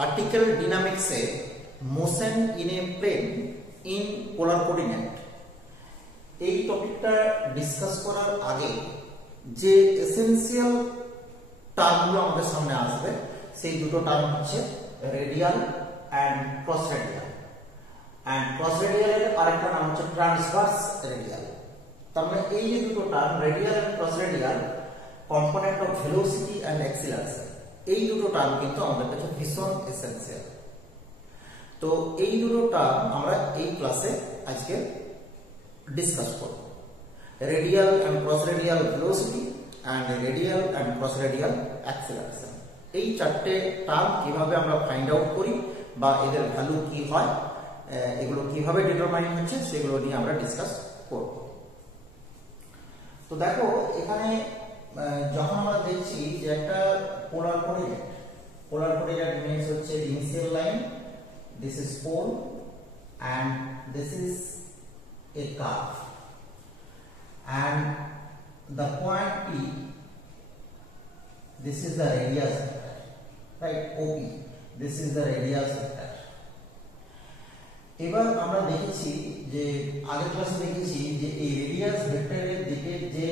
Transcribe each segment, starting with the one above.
Particle ডিনামিক্সে motion in a plane in polar coordinate এই টপিকটা ডিসকাস করার আগে যে এসেনশিয়াল টার্মগুলো আমাদের সামনে আসবে সেই দুটো টার্ম হচ্ছে radial and cross radial. And cross রেডিয়ালের আরেকটা নাম হচ্ছে ট্রান্সভার্স রেডিয়াল। তার মানে এই যে দুটো term radial and cross radial component of velocity and acceleration, এই দুটো টার্ম কিন্তু আমাদের কাছে ভীষণ এসেনশিয়াল। তো এই দুটো টার্ম আমরা এই ক্লাসে আজকে ডিসকাস করব। Radial and cross radial velocity and radial and cross radial acceleration, এই চারটে টার্ম কিভাবে আমরা ফাইন্ড আউট করি বা এদের ভ্যালু কি হয়, এগুলো কিভাবে ডিটারমাইন হচ্ছে সেগুলো নিয়ে আমরা ডিসকাস করব। তো দেখো এখানে যখন আমরা দেখছি যে একটা পোলার কোঅর্ডিনেট মিন্স হচ্ছে initial line, this is pole and this is a curve, and the point P, this is the radius vector, right? OP, this is the radius vector. এবার আমরা দেখেছি যে আগের ক্লাসে দেখেছি যে এই রেডিয়াস ভেক্টরের দিকে যে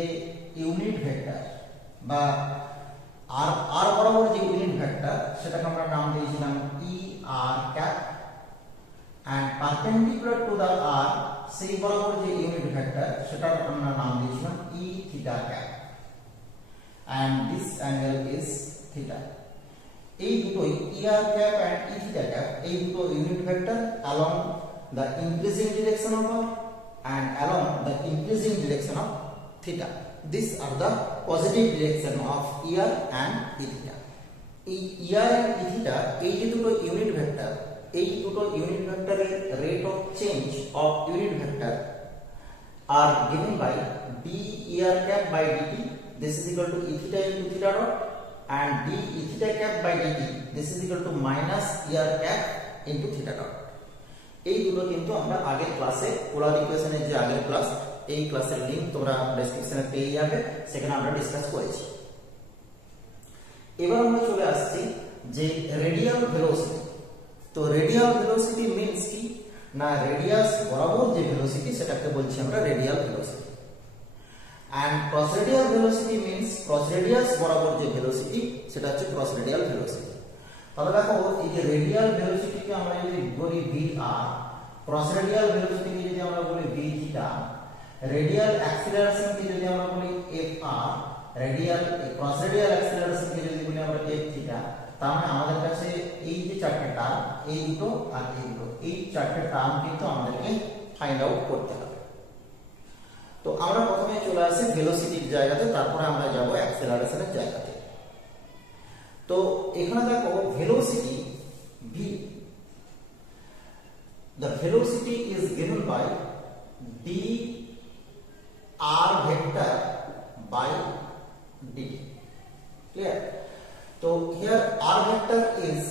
ইউনিট ভেক্টর বা আর বরাবর যে ইউনিট ভেক্টর সেটাকে আমরা নাম দিয়েছিলাম ই r cap, and perpendicular to the r সেই বরাবর যে ইউনিট ভেক্টর সেটার আমরা নাম দিয়েছিলাম e theta cap, and this angle is theta. এই দুটোই e r cap and e theta cap এই দুটো unit vector along the increasing direction of r and along the increasing direction of theta. These are the positive direction of er and e theta. এই er and e theta এই যে দুটো unit vector, এই দুটো unit ভেক্টরের rate of change of unit vector are given by d er cap by dt, this is equal to e theta into theta dot, and d e theta cap by dt, this is equal to minus er cap into theta dot. এই দুটো কিন্তু আমরা আগের ক্লাসে পোলার ইকুয়েশনের যে আগের class, এই ক্লাসের লিংক তোমরা ডেসক্রিপশনে পেয়ে যাবে, সেখানে আমরা ডিসকাস করেছি। এবার আমরা চলে আসছি যে রেডিয়াল ভেলোসিটি। তো রেডিয়াল ভেলোসিটি মিন্স কি না, রেডিয়াস বরাবর যে ভেলোসিটি সেটাকে বলছি আমরা radial velocity. And cross radial velocity means cross radius বরাবর যে ভেলোসিটি সেটা হচ্ছে ক্রস রেডিয়াল ভেলোসিটি। তাহলে দেখো এই যে রেডিয়াল ভেলোসিটিকে আমরা যদি বলি ভি আর, ক্রস রেডিয়াল ভেলোসিটিকে যদি আমরা বলি ভি থিটা, রেডিয়াল অ্যাক্সিলারেশনকে যদি আমরা বলি F R, radial cross radial অ্যাক্সিলারেশনকে যদি বলি আমরা এফ থিটা, তার মানে আমাদের কাছে এই যে চারটে টার্ম, এই দুটো আর এই দুটো, এই চারটে টার্ম কিন্তু আমাদেরকে ফাইন্ড আউট করতে হবে। তো আমরা প্রথমে চলে আসি ভেলোসিটির জায়গাতে, তারপরে আমরা যাব অ্যাক্সিলারেশনের জায়গাতে। তো এখানে দেখো velocity V, the velocity is given by d r vector by dt. Clear? So here r vector is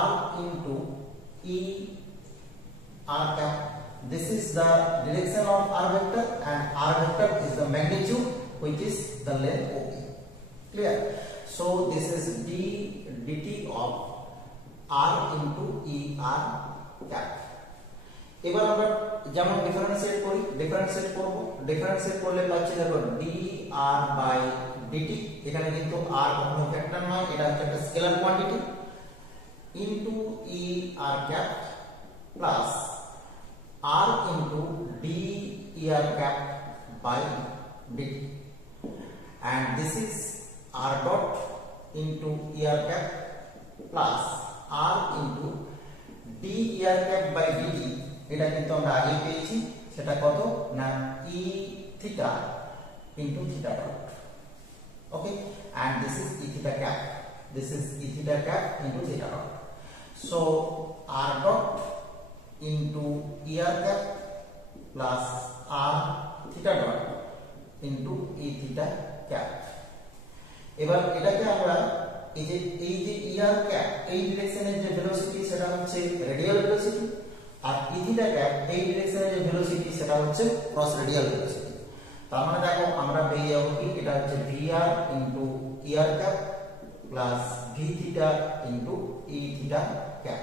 r into e r cap. This is the direction of r vector, and r vector is the magnitude, which is the length OP. Clear? So this is d dt of r into e r cap. এবার আমরা যেমন differentiate করলে পাচ্ছি দেখো dr by dt, এখানে কিন্তু r কখনো vector নয়, এটা হচ্ছে একটা scalar quantity, into e r cap plus r into d e r cap by dt, and this is r dot into e r cap plus r into d e r cap by dt, এটা কিন্তু আমরা আগে পেয়েছি, সেটা কত না e theta into theta dot. Okay, and this is e theta cap, into theta dot. So r dot into e r cap plus r theta dot into e theta cap. এবার এটাকে আমরা এই যে e r cap এই ডিরেকশনের যে velocity সেটা হচ্ছে radial velocity, আর e theta cap এই ডিরেকশনের যে ভেলোসিটি সেটা হচ্ছে ক্রস রেডিয়াল ভেলোসিটি। তার মানে দেখো আমরা পেয়ে যাব কি, এটা হচ্ছে vr into e r cap plus V theta into E theta cap.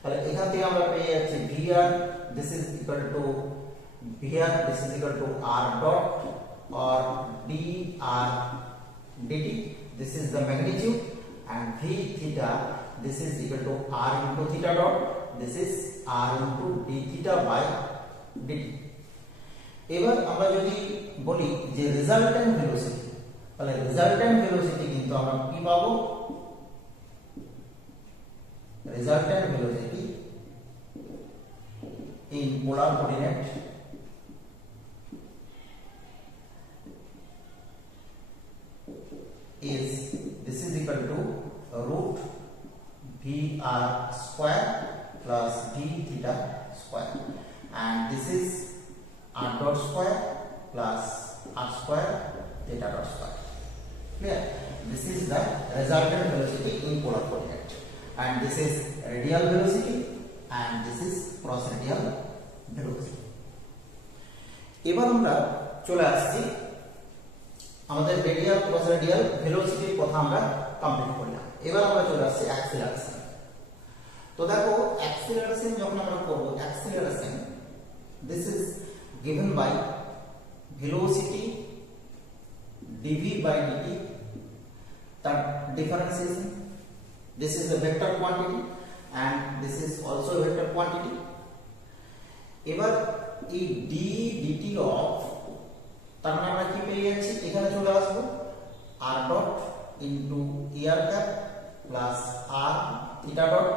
তাহলে এখান থেকে আমরা পেয়ে যাচ্ছি VR this is equal to VR this is equal to R dot or dr dt, this is the magnitude, and v theta this is equal to r into theta dot, this is r into d theta by dt. এবার আমরা যদি বলি যে resultant velocity, তাহলে resultant velocity কিন্তু আমরা কি পাবো, resultant velocity in polar coordinate is this is equal to root vr square plus v theta square, and this is r dot square plus r square theta dot square. Clear? This is the resultant velocity in polar coordinate, and this is radial velocity and this is cross radial velocity. এবার আমরা চলে আসছি আমাদের radial cross radial ভেলোসিটির কথা আমরা complete করলাম। এবার আমরা চলে আসছি অ্যাক্সিলারেশন। তো দেখো অ্যাক্সিলারেশন যখন আমরা করব, acceleration this is given by velocity dv by dt, that differentiation, this is a vector quantity and this is also a vector quantity. এবার এই d dt of, তার মানে আমরা কি পেয়ে যাচ্ছি, এখানে চলে আসবো r dot into er cap plus r theta dot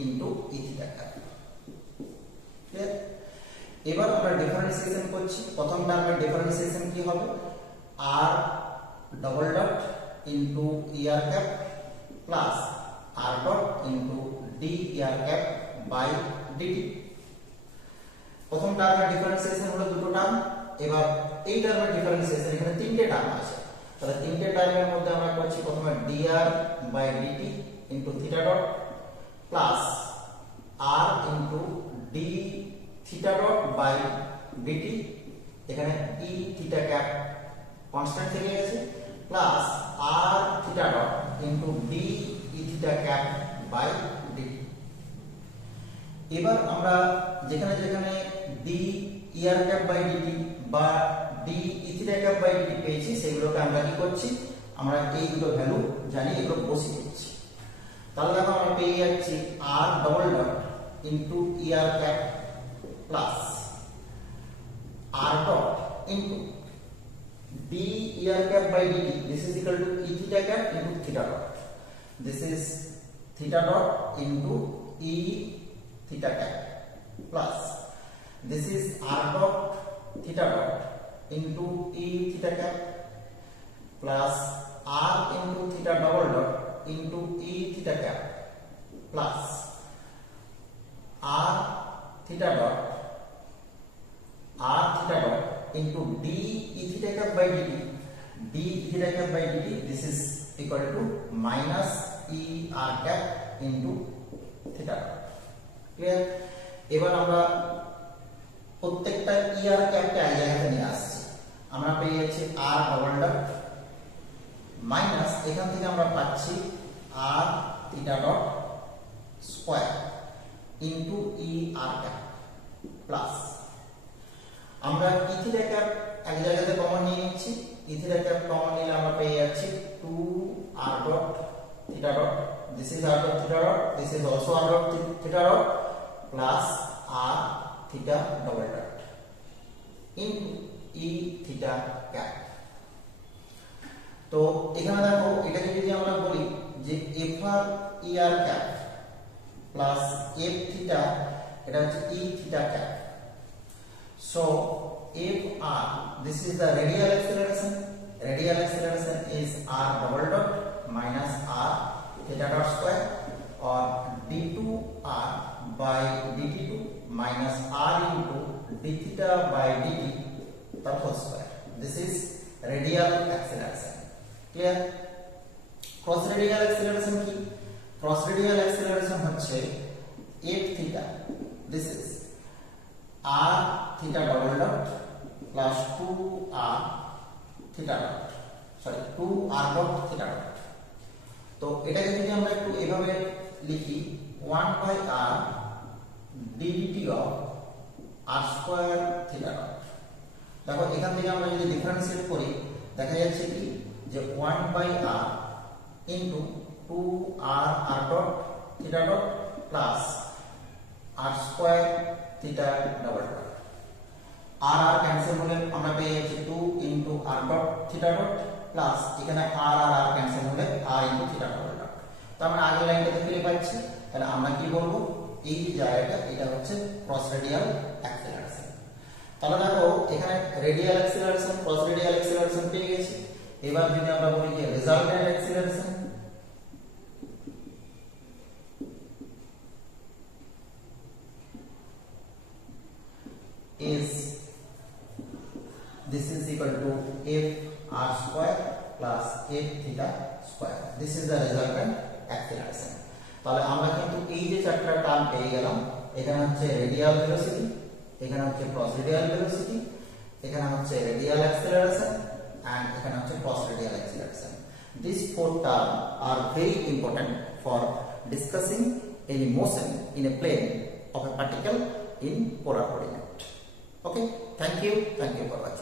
into e theta cap. Clear? এবার আমরা ডিফারেন্সিয়েশন করছি। প্রথম টার্মের ডিফারেন্সিয়েশন কি হবে, r double dot into er cap plus r dot into d er cap by dt। প্রথম টার্মের differentiation হলো দুটো টার্ম। এবার এই টার্মের ডিফারেন্সিয়েশন, এখানে তিনটে টার্ম আছে, তাহলে তিনটে টার্মের মধ্যে আমরা করছি প্রথমে dr by dt into theta dot plus r into d theta dot by dt, এখানে e theta cap কনস্ট্যান্ট থেকে গেছে, plus r theta dot into d e theta cap by dt। এবার আমরা যেখানে যেখানে d er cap by dt বা d e theta cap by dt পেয়েছি, সেগুলোকে আমরা কি করছি, আমরা এই দুটো ভ্যালু জানি, এগুলো বসিয়ে দিচ্ছি। তাহলে দেখো আমরা পেয়ে যাচ্ছি r double dot into er cap plus r dot into d er cap by dt, this is equal to e theta cap into theta dot, this is theta dot into e theta cap plus this is r dot theta dot into e theta cap plus r into theta double dot into e theta cap plus r theta dot into d e theta cap by dt, d e theta cap by dt, this is equal to minus e r cap into theta dot. Clear? এবার আমরা প্রত্যেকটা e r cap কে এই জায়গাতে নিয়ে আসছি, আমরা পেয়ে যাচ্ছি r double dot মাইনাস, এখান থেকে আমরা পাচ্ছি r theta dot square into e r cap plus, আমরা e theta cap এক জায়গাতে কমন নিয়ে নিচ্ছি, e theta cap কমন নিলে আমরা পেয়ে যাচ্ছি 2 r dot theta dot, this is r dot theta dot, this is also r dot theta dot plus r theta double dot into e theta cap। তো এখানে দেখো এটাকে যদি আমরা বলি যে fr er cap plus f theta, এটা হচ্ছে e theta cap, so fr this is the radial acceleration is r double dot minus r theta dot square or d2r by dt2 minus r into d theta by dt the whole square, this is radial acceleration. Clear? cross radial acceleration কি, cross radial acceleration হচ্ছে f theta, this is r theta double dot plus 2r theta dot, sorry 2r dot theta dot এটাকে যদি আমরা একটু এভাবে লিখি 1/r ddt of r square theta dot. দেখো এখান থেকে আমরা যদি ডিফারেন্সিয়েট করি দেখা যাচ্ছে কি যে 1/r into 2r r dot theta dot plus r square theta double dot. r r cancel হলে আমরা পেয়ে যাচ্ছি 2 into r dot theta dot plus এখানে r r r ক্যান্সেল হলে r into theta double dot. তো আমরা আগের লাইনটাতে ফিরে পাচ্ছি, তাহলে আমরা কি বলবো এই যে জায়গাটা এটা হচ্ছে ক্রস রেডিয়াল অ্যাক্সেলারেশন। তাহলে দেখো এখানে radial acceleration cross radial acceleration পেয়ে গেছি। এবার যদি আমরা বলি যে resultant acceleration, is this is equal to f r square plus f theta square. This is the resultant acceleration. তাহলে আমরা কিন্তু এই যে চারটা টার্ম পেয়ে গেলাম, এখানে হচ্ছে রেডিয়াল ভেলোসিটি, এখানে হচ্ছে ক্রস রেডিয়াল ভেলোসিটি, এখানে হচ্ছে রেডিয়াল অ্যাক্সেলারেশন and এখানে হচ্ছে cross radial acceleration. These four terms are very important for discussing any motion in a plane of a particle in polar coordinate. Okay, thank you for watching.